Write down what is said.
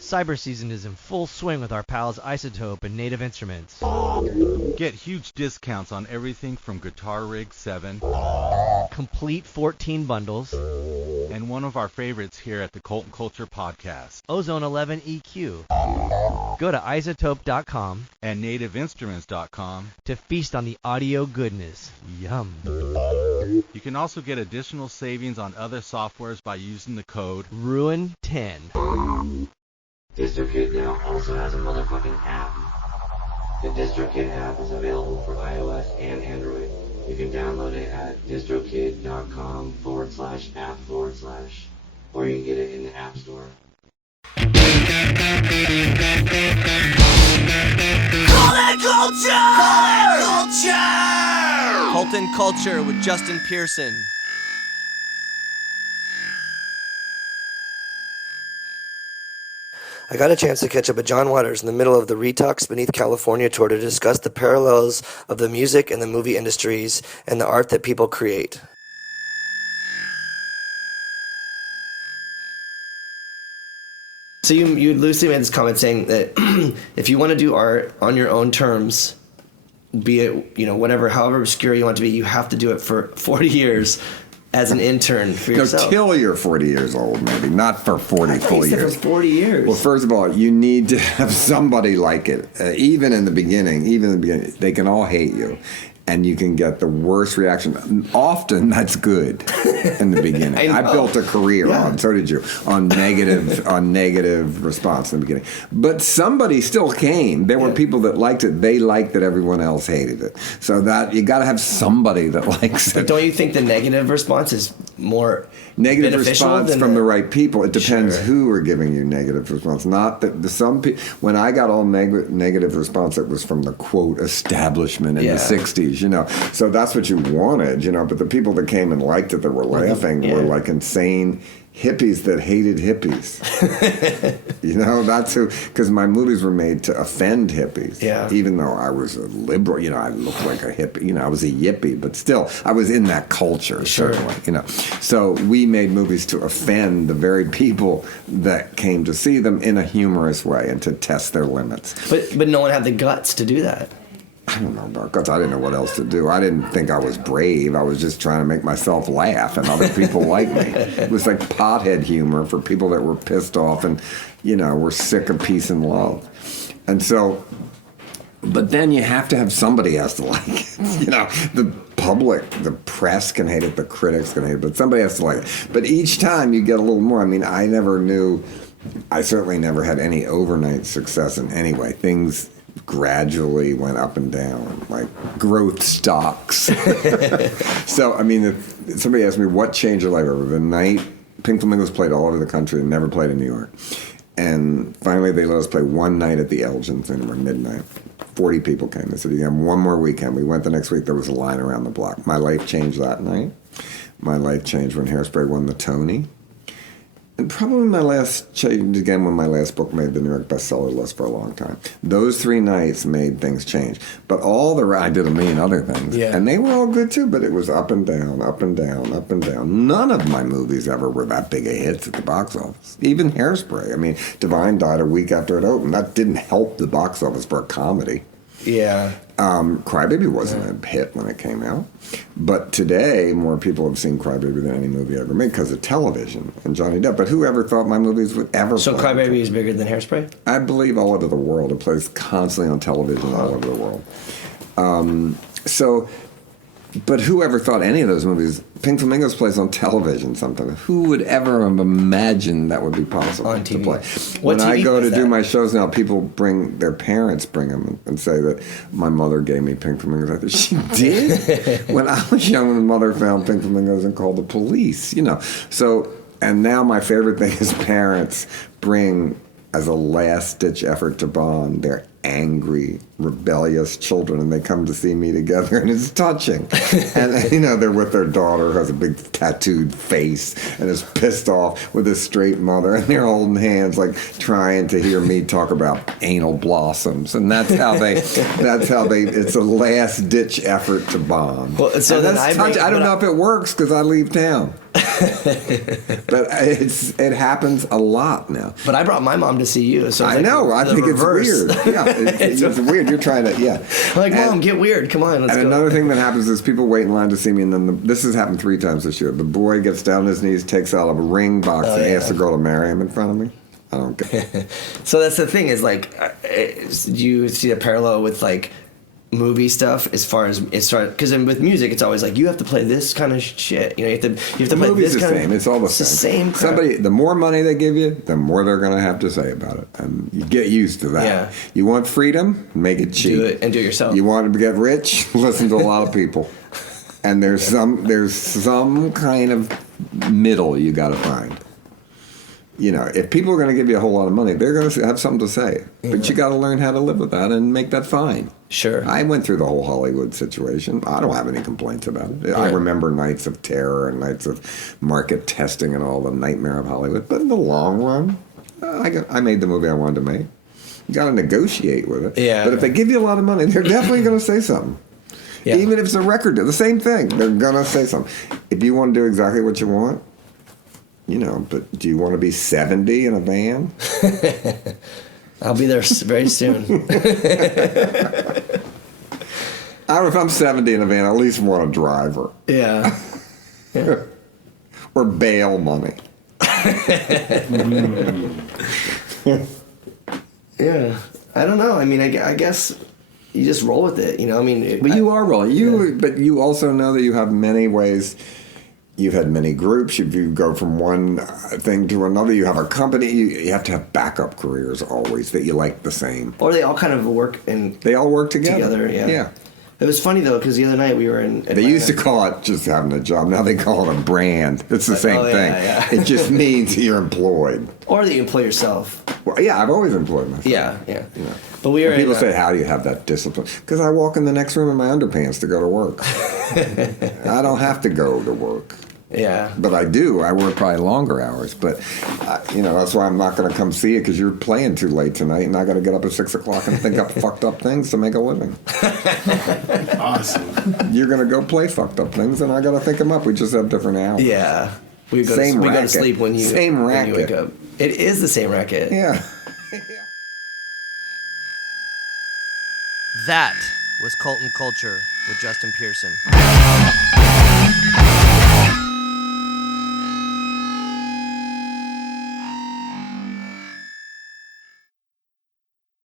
Cyber season is in full swing with our pals Isotope and Native Instruments. Get huge discounts on everything from Guitar Rig 7, Complete 14 bundles, and one of our favorites here at the Cult and Culture Podcast, Ozone 11 EQ. Go to isotope.com and nativeinstruments.com to feast on the audio goodness. Yum. You can also get additional savings on other softwares by using the code RUIN10. DistroKid now also has a motherfucking app. The DistroKid app is available for iOS and Android. You can download it at distrokid.com/app/, or you can get it in the App Store. Call it culture! Call it culture! Cult and Culture with Justin Pearson. I got a chance to catch up with John Waters in the middle of the Retox Beneath California tour to discuss the parallels of the music and the movie industries and the art that people create. So you loosely made this comment saying that if you want to do art on your own terms, be it, whatever, however obscure you want to be, you have to do it for 40 years as an intern for yourself. No, till you're 40 years old, maybe. Not for 40 full years. For 40 years. Well, first of all, you need to have somebody like it. Even in the beginning, they can all hate you. And you can get the worst reaction. Often that's good in the beginning. I built a career on, so did you, on negative response in the beginning. But somebody still came. There were people that liked it. They liked that everyone else hated it. So that you got to have somebody that likes it. But don't you think the negative response is more negative beneficial response from the right people? It depends who are giving you negative response. Not that some people. When I got all negative response, it was from the quote establishment in the 60s. So that's what you wanted, but the people that came and liked it, that were laughing, were like insane hippies that hated hippies. That's who, because my movies were made to offend hippies. Yeah. Even though I was a liberal, I looked like a hippie, I was a yippie, but still, I was in that culture, certainly, So we made movies to offend the very people that came to see them in a humorous way and to test their limits. But no one had the guts to do that. I don't know about guts. I didn't know what else to do. I didn't think I was brave. I was just trying to make myself laugh, and other people like me. It was like pothead humor for people that were pissed off and, were sick of peace and love. And so, but then you have to have somebody has to like it. The public, the press can hate it, the critics can hate it, but somebody has to like it. But each time you get a little more. I mean, I certainly never had any overnight success in any way. Things gradually went up and down, like growth stocks. So, I mean, if somebody asked me what changed your life over the night, Pink Flamingos played all over the country and never played in New York. And finally, they let us play one night at the Elgin Cinema, midnight. 40 people came. They said, you have one more weekend. We went the next week. There was a line around the block. My life changed that night. My life changed when Hairspray won the Tony. And probably my last changed again when my last book made the New York bestseller list for a long time. Those 3 nights made things change. But I did a million other things. Yeah. And they were all good too, but it was up and down, up and down, up and down. None of my movies ever were that big a hits at the box office. Even Hairspray. I mean, Divine died a week after it opened. That didn't help the box office for a comedy. Yeah. Crybaby wasn't a hit when it came out. But today, more people have seen Crybaby than any movie ever made because of television and Johnny Depp. But whoever thought my movies would ever So Crybaby is bigger than Hairspray? I believe all over the world. It plays constantly on television all over the world. But whoever thought any of those movies, Pink Flamingos plays on television sometimes. Who would ever have imagined that would be possible on TV. To play? What when TV I go to that? do my shows now, their parents bring them and say that my mother gave me Pink Flamingos. I thought, she did? When I was young, my mother found Pink Flamingos and called the police, So, and now my favorite thing is parents bring, as a last-ditch effort to bond, their angry, rebellious children, and they come to see me together, and it's touching. And, they're with their daughter who has a big tattooed face and is pissed off with a straight mother, and they're holding hands, like, trying to hear me talk about anal blossoms. And that's how it's a last-ditch effort to bond. Well, so then I don't know if it works because I leave town. But it happens a lot now. But I brought my mom to see you, so it's I know. I think reverse. it's weird. Yeah, it's weird. You're trying to, yeah. I'm like, Mom, get weird. Come on, let's And go. another thing that happens is people wait in line to see me, and then this has happened 3 times this year. The boy gets down on his knees, takes out a ring box, and asks the girl to marry him in front of me. I don't get it. So that's the thing is like, do you see a parallel with like movie stuff as far as because with music it's always like you have to play this kind of shit. You know, you have to The play movie's this the kind same. of. It's all the It's the same. same. Crap. The more money they give you, the more they're going to have to say about it, and you get used to that. Yeah. You want freedom? Make it cheap. Do it and do it yourself. You want to get rich? Listen to a lot of people. And there's some kind of middle you got to find. You know, if people are going to give you a whole lot of money, they're going to have something to say. But you got to learn how to live with that and make that fine. Sure. I went through the whole Hollywood situation. I don't have any complaints about it. I remember nights of terror and nights of market testing and all the nightmare of Hollywood. But in the long run, I made the movie I wanted to make. You got to negotiate with it. Yeah. But if they give you a lot of money, they're definitely going to say something. Yeah. Even if it's a record deal, the same thing. They're going to say something. If you want to do exactly what you want, you know, but do you want to be 70 in a van? I'll be there very soon. If I'm 70 in a van, I at least want a driver. Yeah. Or bail money. Yeah. I don't know. I mean, I guess you just roll with it. You know, I mean. But you are rolling. But you also know that you have many ways. You've had many groups. If you go from one thing to another, you have a company. You have to have backup careers always that you like the same. Or they all kind of work and They all work together. Yeah. It was funny though because the other night we were in Atlanta. They used to call it just having a job. Now they call it a brand. It's the same thing. Yeah. It just means you're employed. Or that you employ yourself. Well, yeah, I've always employed myself. Yeah. You know. But we were People in, say, "How do you have that discipline?" Because I walk in the next room in my underpants to go to work. I don't have to go to work. Yeah. But I do. I work probably longer hours. But, you know, that's why I'm not going to come see you because you're playing too late tonight and I got to get up at 6 o'clock and think up fucked up things to make a living. Awesome. You're going to go play fucked up things and I got to think them up. We just have different hours. Yeah. We go Same to racket. sleep when you Same when you wake racket. up. It is the same racket. Yeah. That was Cult and Culture with Justin Pearson.